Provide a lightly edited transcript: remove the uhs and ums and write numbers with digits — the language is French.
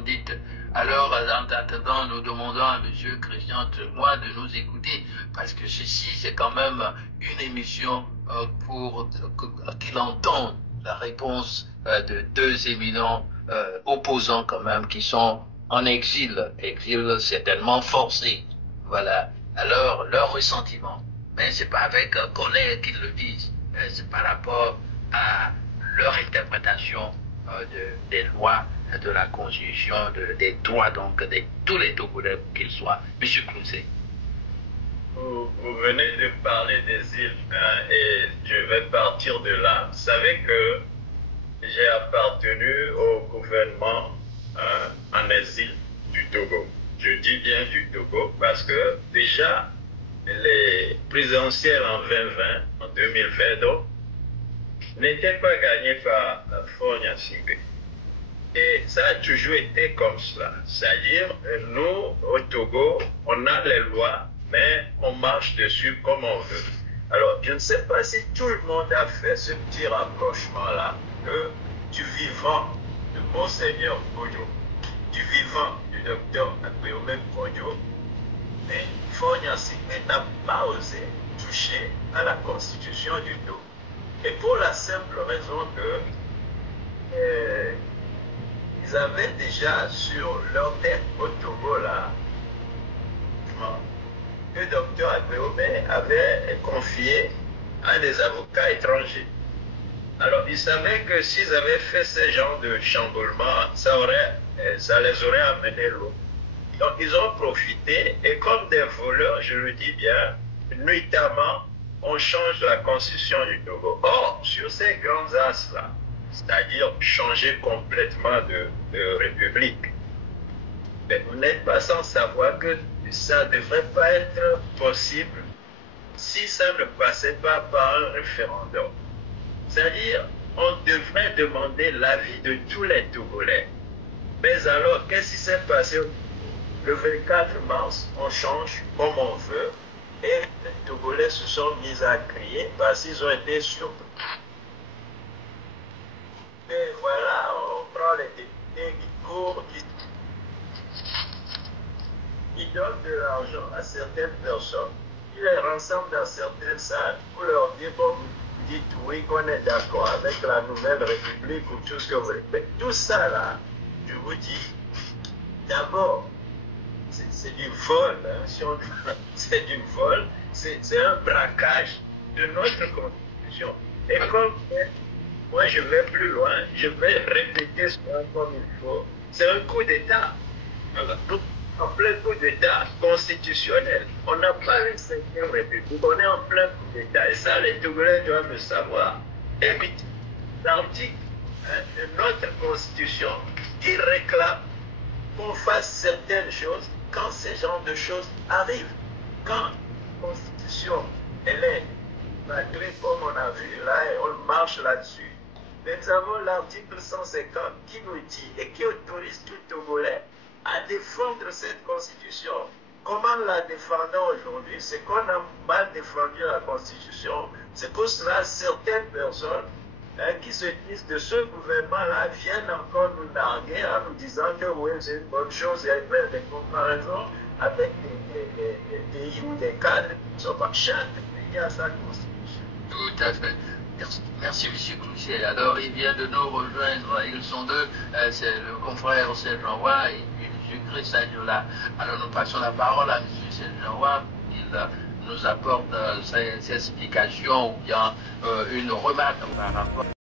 vous dites. Alors, en attendant, nous demandons à M. Christian Tremois de nous écouter, parce que ceci, c'est quand même une émission pour qu'il entende la réponse de deux éminents opposants quand même, qui sont en exil certainement forcé. Voilà. Alors, leur ressentiment. Mais c'est pas avec colère qu'ils le disent. C'est par rapport à leur interprétation des lois, de la Constitution, des droits donc de tous les Togolais qu'ils soient. Monsieur Clouzet. Vous venez de parler des îles et je vais partir de là. Vous savez que j'ai appartenu au gouvernement en exil du Togo. Je dis bien du Togo parce que déjà les présidentielles en 2020, en 2020 donc, n'étaient pas gagnées par Faure Gnassingbé. Et ça a toujours été comme cela. C'est-à-dire, nous, au Togo, on a les lois, mais on marche dessus comme on veut. Alors, je ne sais pas si tout le monde a fait ce petit rapprochement-là, que du vivant de Monseigneur Bodio, du vivant du docteur Akpeomé Bodio, mais Faure Gnassingbé n'a pas osé toucher à la constitution du Togo. Et pour la simple raison que ils avaient déjà sur leur tête au Togo là, que le docteur Akpeomé avait confié à des avocats étrangers. Alors ils savaient que s'ils avaient fait ce genre de chamboulement, ça les aurait amené l'eau. Donc ils ont profité et comme des voleurs, je le dis bien, nuitamment, on change la constitution du Togo. Or, sur ces grands axes-là, c'est-à-dire changer complètement de république, mais vous n'êtes pas sans savoir que ça ne devrait pas être possible si ça ne passait pas par un référendum. C'est-à-dire, on devrait demander l'avis de tous les Togolais. Mais alors, qu'est-ce qui s'est passé le 24 mars? On change comme on veut. Et les Togolais se sont mis à crier parce qu'ils ont été surpris. Et voilà, on prend les députés qui courent, qui donnent de l'argent à certaines personnes, qui les rassemblent dans certaines salles pour leur dire, bon, vous dites oui qu'on est d'accord avec la nouvelle république ou tout ce que vous voulez. Mais tout ça là, je vous dis, d'abord, c'est du vol, hein, si c'est du vol, c'est un braquage de notre constitution. Et comme moi je vais plus loin, je vais répéter cela comme il faut, c'est un coup d'État. En plein coup d'État constitutionnel. On n'a pas une 5e république, on est en plein coup d'État. Et ça, les Togolais doivent le savoir. Et puis, l'article de notre constitution qui réclame qu'on fasse certaines choses quand ce genre de choses arrivent. Quand la constitution, elle est malgré comme on a vu là, et on marche là-dessus. Mais nous avons l'article 150 qui nous dit et qui autorise tout Togolais à défendre cette constitution. Comment la défendons aujourd'hui? C'est qu'on a mal défendu la constitution. C'est pour cela certaines personnes qui se disent de ce gouvernement-là viennent encore nous narguer en nous disant que oui, c'est une bonne chose et faire des comparaisons avec des pays ou des cadres qui sont pas chaque pays à sa constitution. Tout à fait. Merci, M. Cloutier. Alors, il vient de nous rejoindre. Ils sont deux. C'est le confrère Serge Roy et puis M. Christian Jola. Alors, nous passons la parole à M. Serge Roy pour qu'il nous apporte ses explications ou bien une remarque par rapport